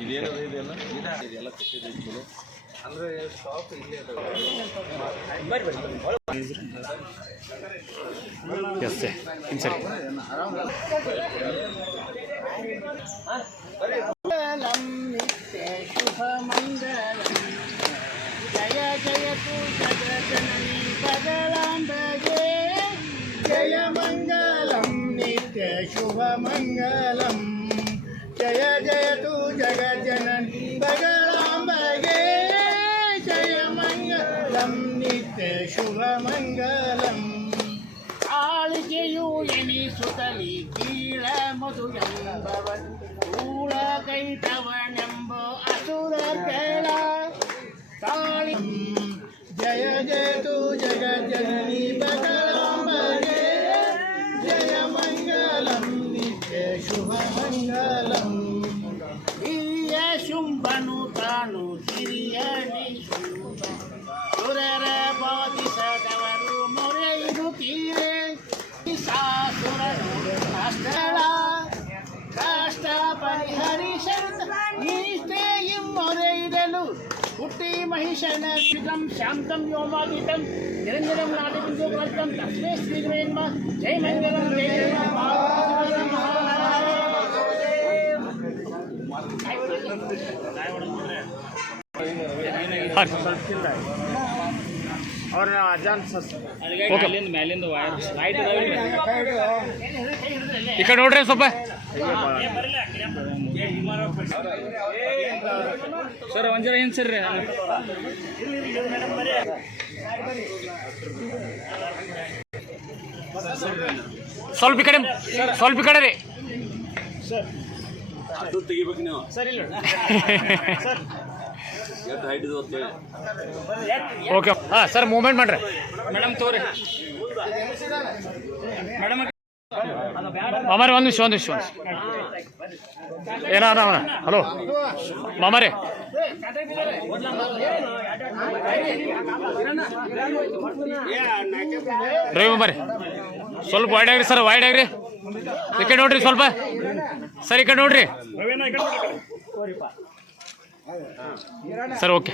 ಇದೇನದ ಇದೆಲ್ಲ ಇದೆಲ್ಲ ಕೊಟ್ಟಿದ್ದು ಅಂದರೆ ಸ್ಟಾಕ್ ಇಲ್ಲೇ ನಿತ್ಯ ಶುಭ ಮಂಗಲಂ ಜಯ ಜಯತು ಜಗಜ್ಜನನಿ ಬದಲಾಂಬಗೆ ಜಯ ಮಂಗಲಂ ನಿತ್ಯ ಶುಭ ಮಂಗಲಂ ಜಯ ಜಯತು ಜಗಜ್ಜನನಿ ಬದಲಾಂಬಗೆ ಜಯ ಮಂಗಲಂ ನಿತ್ಯ ಶುಭ ಮಂಗಲಂ ಆಳಿಕೆಯು ಎನಿಸುತ್ತಲಿ ಕೀಳ ಮಧು ಎಂಬವನ್ ಕೂಳ ಕೈತವನೆಂಬ ಅಸುರ ಕೇಳ ತಾಳಿ ಜಯ ಜಯತು ಜಗಜ್ಜನನಿ ಬದಲಾಂಬಗೆ ಜಯ ಮಂಗಲಂ ನಿತ್ಯ ಶುಭ ಮಂಗಲಂ ಹಿರಿಯ ಶುಂಭನು ತಾನು ಹಿರಿಯನಿ ಸುರರ ಬಾಧಿಸದವರು ಮೊರೆಯಿಡುತ್ತೀರೆ ಸಾಸುರನು ಅಷ್ಟಳ ಕಷ್ಟ ಪರಿಹರಿಸಲು ನಿಷ್ಠೆಯಂ ಮೊರೆಯಿಡಲು ಹುಟ್ಟಿ ಮಹಿಷನ ಚಿತ್ರಂ ಶಾಂತಂ ವ್ಯೋಮಾತೀತಂ ನಿರಂಜನಂ ನಾಟಬಿಂದು ಕಲ್ಪಂ ತಸ್ಮೈ ಶ್ರೀಗುರೇನ್ಮ ಜೈ ಮಂಗಲಂ ಜೈ और अजान ಮೇಲಿಂದ ವೈರ್ ಲೈಟ್ ಈ ಕಡೆ ನೋಡ್ರಿ ಸ್ವಲ್ಪ ಸರ್ ಒಂಜರ ಏನು ಸರ್ ಸ್ವಲ್ಪ ಈ ಕಡೆ ರೀ ಅದು ತೆಗಿಬೇಕು ನೀವು ಸರ್ ಇಲ್ಲ ಸರ್ ಎಷ್ಟು ಹೈಟ್ ಇದು ಅಂತ ಓಕೆ ಹಾಂ ಸರ್ ಮೂವ್ಮೆಂಟ್ ಮಾಡ್ರಿ ಮೇಡಮ್ ತೋರಿ ಮೇಡಮ್ ಮಾಮಾರಿ ಒಂದು ನಿಮಿಷ ಏನ ಹಲೋ ಮಾಮಾರಿ ರವಿ ಮಾಮಾರಿ ಸ್ವಲ್ಪ ವೈಡ್ ಆಗ್ರಿ ಸರ್ ವೈಡ್ ಆಗ್ರಿ ಈ ಕಡೆ ನೋಡ್ರಿ ಸ್ವಲ್ಪ ಸರ್ ಈ ಕಡೆ ನೋಡ್ರಿ ಸರ್ ಓಕೆ